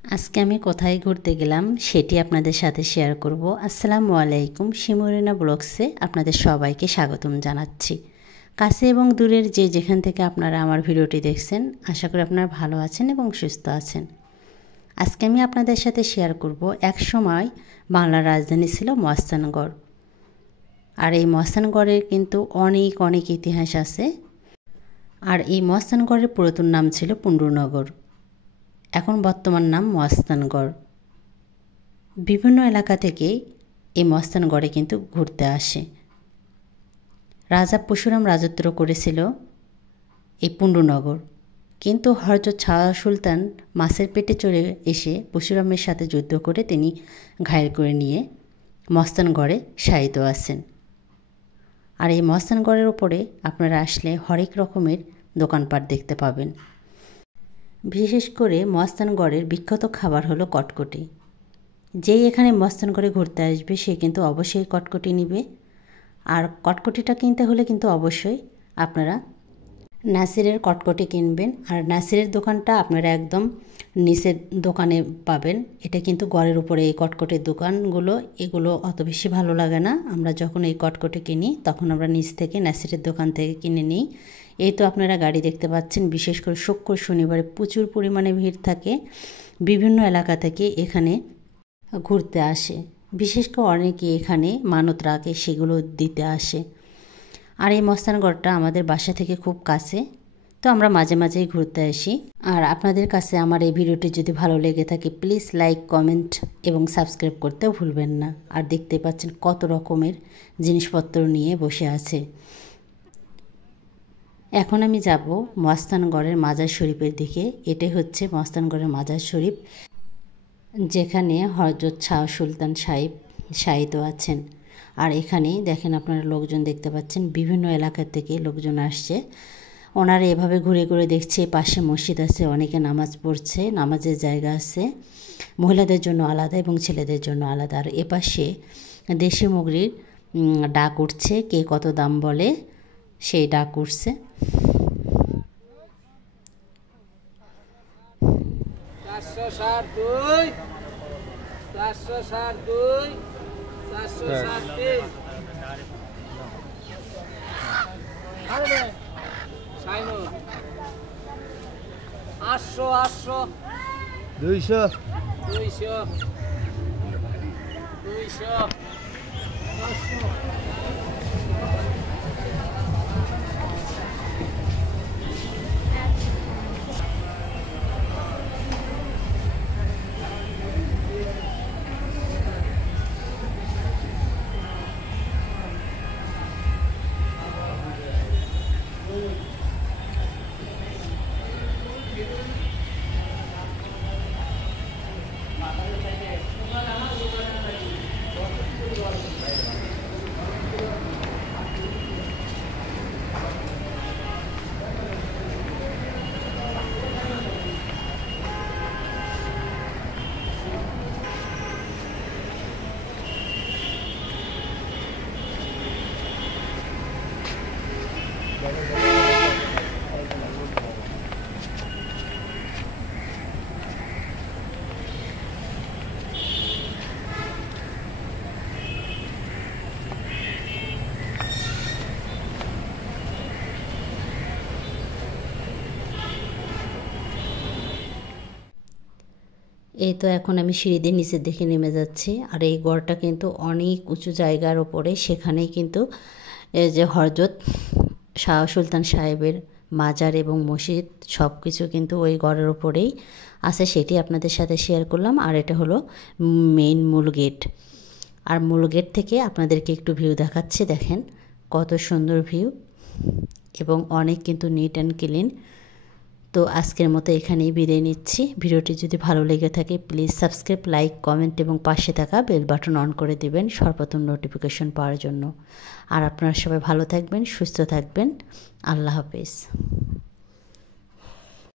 আজকে আমি কোথায় ঘুরতে গেলাম সেটি আপনাদের সাথে শেয়ার করব। আসসালামু আলাইকুম, শিমুরিনা ব্লগসে আপনাদের সবাইকে স্বাগতম জানাচ্ছি। কাছে এবং দূরের যে যেখান থেকে আপনারা আমার ভিডিওটি দেখছেন, আশা করি আপনারা ভালো আছেন এবং সুস্থ আছেন। আজকে আমি আপনাদের সাথে শেয়ার করব, এক সময় বাংলার রাজধানী ছিল মহাস্থানগড়। আর এই মহাস্থানগড়ের কিন্তু অনেক ইতিহাস আছে। আর এই মহাস্থানগড়ের পুরাতন নাম ছিল পুণ্ডরনগর, এখন বর্তমান নাম মহাস্থানগড়। বিভিন্ন এলাকা থেকে এই মহাস্থানগড়ে কিন্তু ঘুরতে আসে। রাজা পরশুরাম রাজত্ব করেছিল এই পুণ্ডরনগর, কিন্তু হযরত শাহ সুলতান মাছের পেটে চড়ে এসে পরশুরামের সাথে যুদ্ধ করে তিনি ঘায়েল করে নিয়ে মহাস্থানগড়ে শায়িত আছেন। আর এই মহাস্থানগড়ের ওপরে আপনারা আসলে হরেক রকমের দোকানপাট দেখতে পাবেন। বিশেষ করে মহাস্থানগড়ের বিখ্যাত খাবার হলো কটকটি। যেই এখানে মহাস্থানগড়ে ঘুরতে আসবে সে কিন্তু অবশ্যই কটকটি নেবে। আর কটকটিটা কিনতে হলে কিন্তু অবশ্যই আপনারা নাসিরের কটকটি কিনবেন। আর নাসিরের দোকানটা আপনারা একদম নিচের দোকানে পাবেন। এটা কিন্তু গড়ের উপরে এই কটকটির দোকানগুলো, এগুলো অত বেশি ভালো লাগে না। আমরা যখন এই কটকটি কিনি তখন আমরা নিচ থেকে নাসিরের দোকান থেকে কিনে নিই। এই তো আপনারা গাড়ি দেখতে পাচ্ছেন, বিশেষ করে শুক্র শনিবারে প্রচুর পরিমাণে ভিড় থাকে। বিভিন্ন এলাকা থেকে এখানে ঘুরতে আসে, বিশেষ করে অনেকে এখানে মানত রাখে, সেগুলো দিতে আসে। আর এই মহাস্থানগড়টা আমাদের বাসা থেকে খুব কাছে, তো আমরা মাঝে মাঝেই ঘুরতে আসি। আর আপনাদের কাছে আমার এই ভিডিওটি যদি ভালো লেগে থাকে প্লিজ লাইক, কমেন্ট এবং সাবস্ক্রাইব করতেও ভুলবেন না। আর দেখতে পাচ্ছেন কত রকমের জিনিসপত্র নিয়ে বসে আছে। এখন আমি যাব মহাস্থানগড়ের মাজার শরীফের দিকে। এটাই হচ্ছে মহাস্থানগড়ের মাজার শরীফ, যেখানে হযরত শাহ সুলতান সাহেব শায়িত আছেন। আর এখানে দেখেন আপনারা লোকজন দেখতে পাচ্ছেন, বিভিন্ন এলাকা থেকে লোকজন আসছে। ওনারা এভাবে ঘুরে ঘুরে দেখছে। পাশে মসজিদ আছে, অনেকে নামাজ পড়ছে, নামাজের জায়গা আছে মহিলাদের জন্য আলাদা এবং ছেলেদের জন্য আলাদা। আর এপাশে দেশি মুগরির ডাক উঠছে, কে কত দাম বলে সেই ডাক উঠছে। এই তো এখন আমি সিঁড়ি দিয়ে নিচের দিকে নেমে যাচ্ছি। আর এই গড়টা কিন্তু অনেক উঁচু জায়গার ওপরে, সেখানেই কিন্তু এই যে হযরত শাহ সুলতান সাহেবের মাজার এবং মসজিদ সব কিছু কিন্তু ওই গড়ের ওপরেই আছে, সেটি আপনাদের সাথে শেয়ার করলাম। আর এটা হলো মেইন মূল গেট। আর মূল গেট থেকে আপনাদেরকে একটু ভিউ দেখাচ্ছি, দেখেন কত সুন্দর ভিউ এবং অনেক কিন্তু নিট অ্যান্ড ক্লিন। তো আজকের মতো এখানেই বিদায় নিচ্ছি। ভিডিওটি যদি ভালো লেগে থাকে প্লিজ সাবস্ক্রাইব, লাইক, কমেন্ট এবং পাশে থাকা বেল বাটন অন করে দেবেন সর্বপ্রথম নোটিফিকেশন পাওয়ার জন্য। আর আপনারা সবাই ভালো থাকবেন, সুস্থ থাকবেন। আল্লাহ হাফেজ।